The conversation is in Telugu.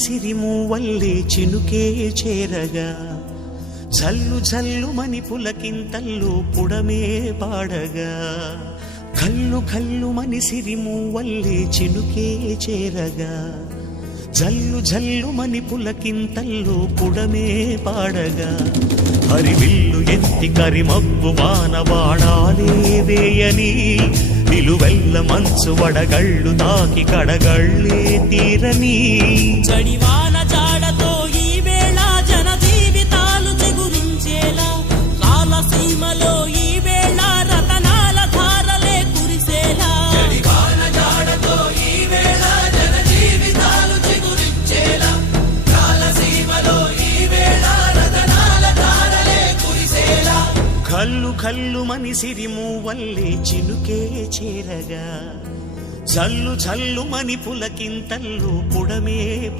మనిసిరిమూవల్లే చినుకే చేరగా జల్లు జల్లు మని పులకింతల్లో పుడమే పాడగా కల్లు కల్లు మనిసిరిమూవల్లే చినుకే చేరగా జల్లు జల్లు మని పులకింతల్లో పుడమే పాడగా హరివిల్లు ఎత్తి కరిమబ్బు వానవాడాలే వేయని నిలువెల్ల మంచు వడగళ్ళు తాకి కడగళ్ళే తీరని చడివాన జాడతో ఈ వేళ జన జీవితాలు చిగురించేలా రాలసీమలో ఈ వేళ రతనాల ధారలే కురిసేలా చడివాన జాడతో ఈ వేళ జన జీవితాలు చిగురించేలా రాలసీమలో ఈ వేళ రతనాల ధారలే కురిసేలా కల్లు కల్లు మనిసిరిమూవల్లే చినుకే చేరగా జల్లు జల్లు మని పులకింతల్లో పుడమే